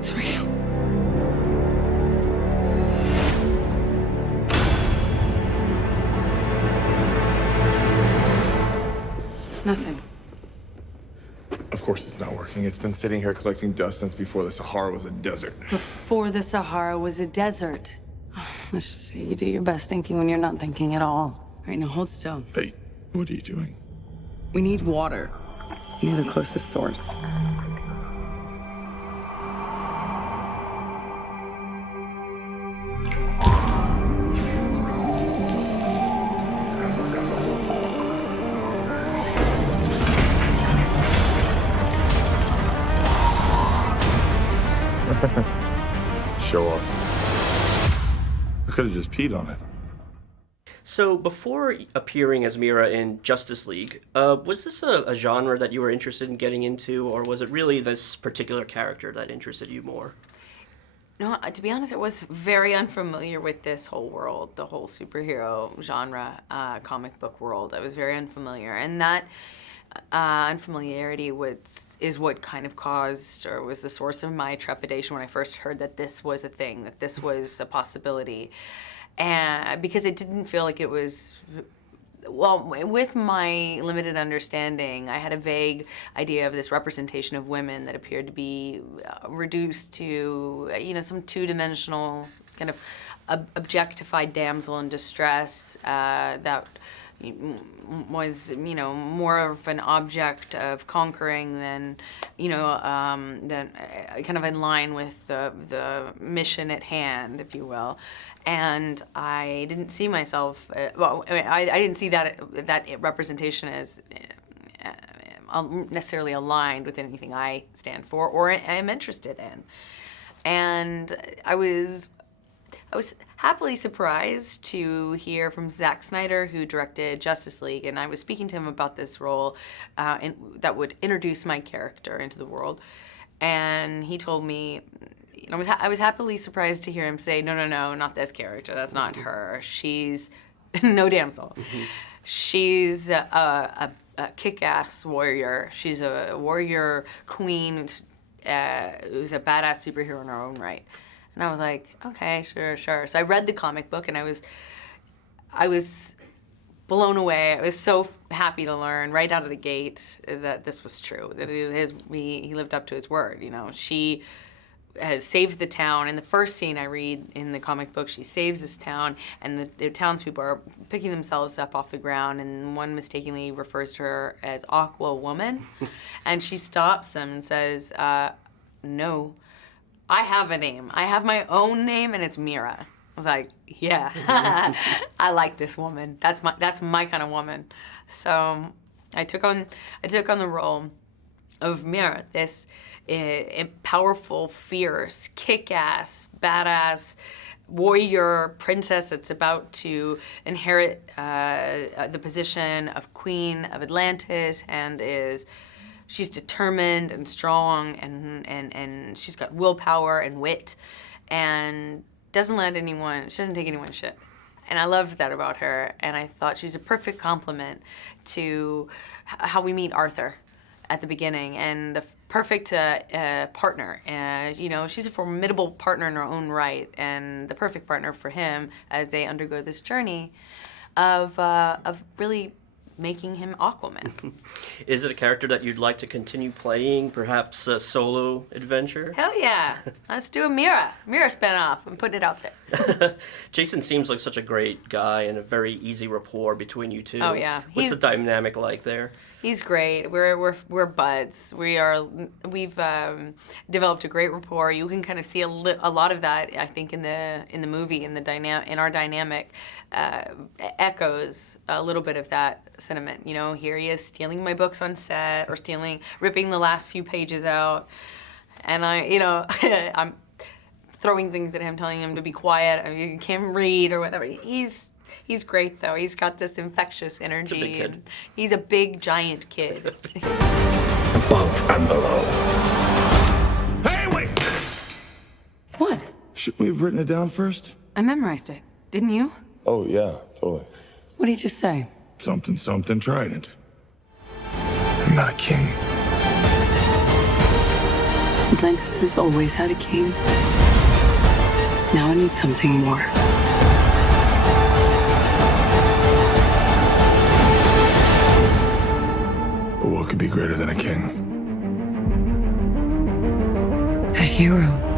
It's real. Nothing. Of course it's not working. It's been sitting here collecting dust since before the Sahara was a desert. Before the Sahara was a desert. Let's just say you do your best thinking when you're not thinking at all. All right, now hold still. Hey, what are you doing? We need water. Near the closest source. Show off. I could have just peed on it. So, before appearing as Mera in Justice League, was this a genre that you were interested in getting into, or was it really this particular character that interested you more? No, to be honest, I was very unfamiliar with this whole world, the whole superhero genre, comic book world. I was very unfamiliar, and that unfamiliarity is what kind of caused, or was the source of my trepidation when I first heard that this was a thing, that this was a possibility. And because it didn't feel like it was, well, with my limited understanding, I had a vague idea of this representation of women that appeared to be reduced to, you know, some two-dimensional kind of objectified damsel in distress that was, you know, more of an object of conquering than, you know, than kind of in line with the mission at hand, if you will. And I didn't see myself, well, I didn't see that representation as necessarily aligned with anything I stand for or am interested in. And I was happily surprised to hear from Zack Snyder, who directed Justice League, and I was speaking to him about this role that would introduce my character into the world. And he told me, you know, I was happily surprised to hear him say, no, not this character, that's not her. She's no damsel. She's a kick-ass warrior. She's a warrior queen who's a badass superhero in her own right. And I was like, okay, sure. So I read the comic book, and I was blown away. I was so happy to learn right out of the gate that this was true, that he lived up to his word. You know, she has saved the town. In the first scene I read in the comic book, she saves this town, and the townspeople are picking themselves up off the ground, and one mistakenly refers to her as Aqua Woman, and she stops them and says, no, I have a name. I have my own name, and it's Mera. I was like, yeah, I like this woman. That's my kind of woman. So I took on the role of Mera, this powerful, fierce, kick-ass, badass warrior princess that's about to inherit the position of Queen of Atlantis, and she's determined and strong, and she's got willpower and wit, and she doesn't take anyone's shit. And I loved that about her, and I thought she was a perfect complement to how we meet Arthur at the beginning, and the perfect partner. And you know, she's a formidable partner in her own right, and the perfect partner for him as they undergo this journey of really making him Aquaman. Is it a character that you'd like to continue playing, perhaps a solo adventure? Hell yeah. Let's do a Mera spinoff. I'm putting it out there. Jason seems like such a great guy and a very easy rapport between you two. Oh yeah. What's the dynamic like there? He's great. We're buds. We've developed a great rapport. You can kind of see a lot of that, I think, in the movie, in our dynamic, echoes a little bit of that sentiment. You know, here he is stealing my books on set, or ripping the last few pages out, and I'm throwing things at him, telling him to be quiet. I mean, you can't read or whatever. He's great, though. He's got this infectious energy. He's a big kid. And he's a big, giant kid. Above and below. Hey, wait! What? Shouldn't we have written it down first? I memorized it. Didn't you? Oh, yeah, totally. What did you just say? Something trident. I'm not a king. Atlantis has always had a king. Now it needs something more. But what could be greater than a king? A hero.